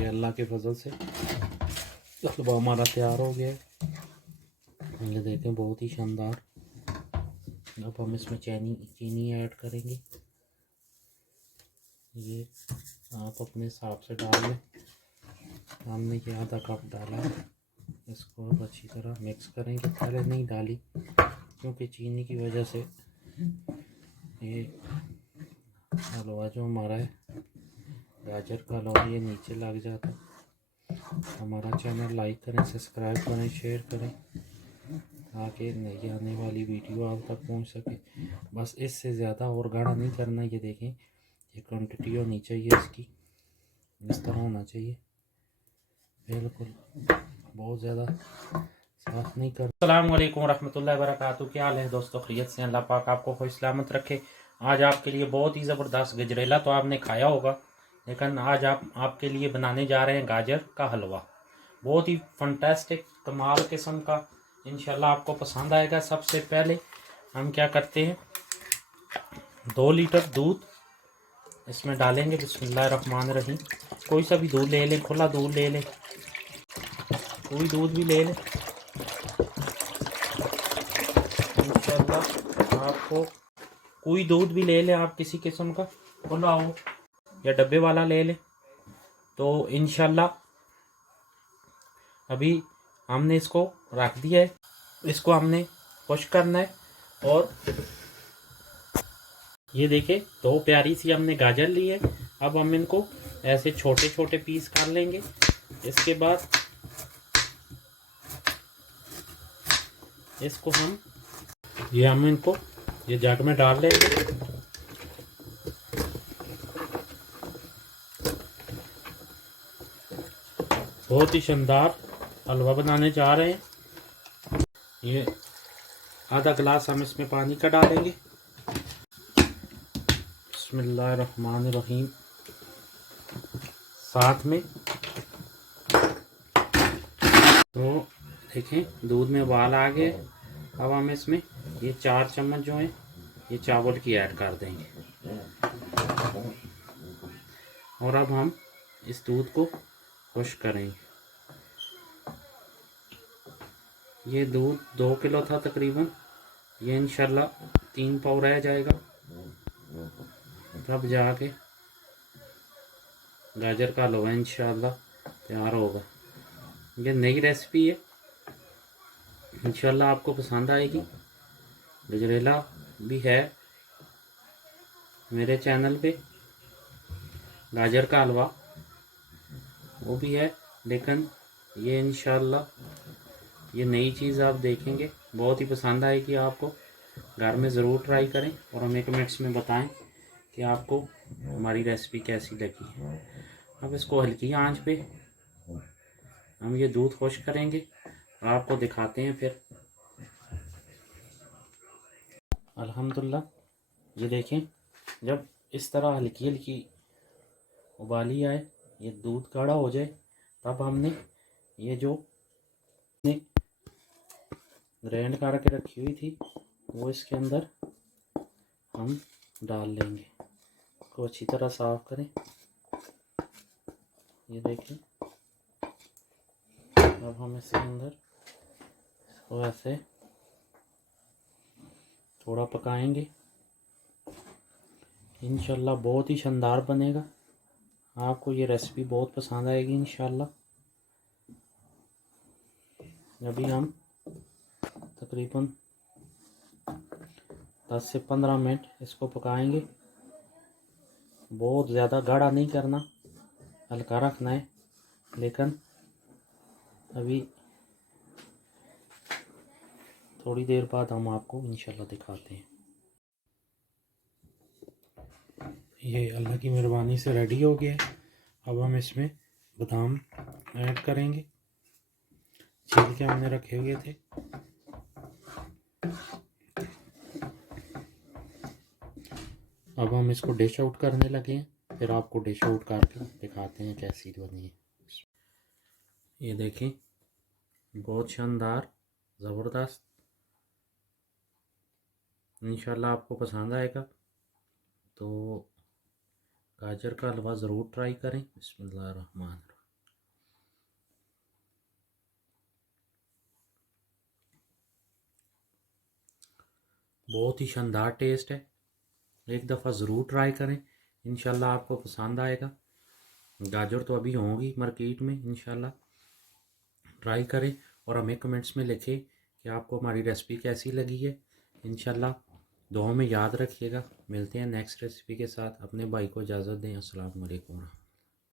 ये अल्लाह के फजल से हलवा हमारा तैयार हो गया है। ये देखें बहुत ही शानदार। अब हम इसमें चीनी ऐड करेंगे। ये आप अपने हिसाब से डाल लें। हमने ये आधा कप डाला है। इसको अब अच्छी तरह मिक्स करेंगे। पहले नहीं डाली क्योंकि चीनी की वजह से ये हलवा जो हमारा है गाजर का हलवा ये नीचे लग जाता है। हमारा चैनल लाइक करें, सब्सक्राइब करें, शेयर करें ताकि नई आने वाली वीडियो आप तक पहुंच सके। बस इससे ज़्यादा और गाढ़ा नहीं करना। ये देखें ये क्वांटिटी होनी चाहिए इसकी, इस तरह होना चाहिए बिल्कुल, बहुत ज़्यादा साफ नहीं कर। अस्सलाम वालेकुम रहमतुल्लाहि व बरकातहू। क्या हाल है दोस्तों, खैरियत से? अल्लाह पाक आपको खुश सलामत रखे। आज आपके लिए बहुत ही ज़बरदस्त गजरेला तो आपने खाया होगा, लेकिन आज आपके लिए बनाने जा रहे हैं गाजर का हलवा। बहुत ही फंटेस्टिक कमाल किस्म का, इंशाल्लाह आपको पसंद आएगा। सबसे पहले हम क्या करते हैं, 2 लीटर दूध इसमें डालेंगे। बिस्मिल्लाहिर्रहमानिर्रहीम। कोई सा भी दूध ले लें, खुला दूध ले लें, कोई दूध भी ले लें इंशाल्लाह। आपको कोई दूध भी ले लें आप, किसी किस्म का, खुला हो या डब्बे वाला ले लें तो इंशाल्लाह। अभी हमने इसको रख दिया है, इसको हमने खुश करना है। और ये देखें 2 प्यारी सी हमने गाजर ली है। अब हम इनको ऐसे छोटे छोटे पीस कर लेंगे। इसके बाद इसको हम इनको ये जग में डाल लेंगे। बहुत ही शानदार हलवा बनाने जा रहे हैं। ये आधा गिलास हम इसमें पानी का डालेंगे। बिस्मिल्लाहिर्रहमानिर्रहीम। साथ में तो देखें दूध में उबाल आ गए। अब हम इसमें ये 4 चम्मच जो है ये चावल की ऐड कर देंगे। और अब हम इस दूध को खुश करेंगे। ये दूध 2 किलो था तकरीबन, ये इंशाल्लाह 3 पाव रह जाएगा, तब जाके गाजर का हलवा इंशाल्लाह तैयार होगा। ये नई रेसिपी है, इंशाल्लाह आपको पसंद आएगी। गजरेला भी है मेरे चैनल पे, गाजर का हलवा वो भी है, लेकिन ये इंशाल्लाह ये नई चीज़ आप देखेंगे, बहुत ही पसंद आएगी आपको। घर में ज़रूर ट्राई करें और हमें कमेंट्स में बताएं कि आपको हमारी रेसिपी कैसी लगी। अब इसको हल्की आंच पे हम ये दूध खुश करेंगे और आपको दिखाते हैं फिर। अल्हम्दुलिल्लाह ये देखें, जब इस तरह हल्की हल्की उबाली आए, ये दूध गाढ़ा हो जाए, तब हमने ये जो ग्राइंड करके रखी हुई थी वो इसके अंदर हम डाल लेंगे। इसको अच्छी तरह साफ करें। ये देखें, अब हम इसके अंदर इसको ऐसे थोड़ा पकाएंगे। इंशाल्लाह बहुत ही शानदार बनेगा। आपको ये रेसिपी बहुत पसंद आएगी इंशाल्लाह। अभी हम तकरीबन 10 से 15 मिनट इसको पकाएंगे। बहुत ज़्यादा गाढ़ा नहीं करना, हल्का रखना है। लेकिन अभी थोड़ी देर बाद हम आपको इंशाल्लाह दिखाते हैं। ये अल्लाह की मेहरबानी से रेडी हो गया है। अब हम इसमें बादाम ऐड करेंगे, छील के हमने रखे हुए थे। अब हम इसको डिश आउट करने लगे हैं, फिर आपको डिश आउट करके दिखाते हैं कैसी बनी है। ये देखें, बहुत शानदार, ज़बरदस्त। इंशाल्लाह आपको पसंद आएगा तो गाजर का हलवा ज़रूर ट्राई करें। बिस्मिल्लाहिर्रहमानिर्रहीम। बहुत ही शानदार टेस्ट है। एक दफ़ा ज़रूर ट्राई करें, इंशाल्लाह आपको पसंद आएगा। गाजर तो अभी होंगी मार्केट में, इंशाल्लाह ट्राई करें और हमें कमेंट्स में लिखें कि आपको हमारी रेसिपी कैसी लगी है। इंशाल्लाह दुआ में याद रखिएगा। मिलते हैं नेक्स्ट रेसिपी के साथ। अपने भाई को इजाज़त दें। अस्सलाम वालेकुम।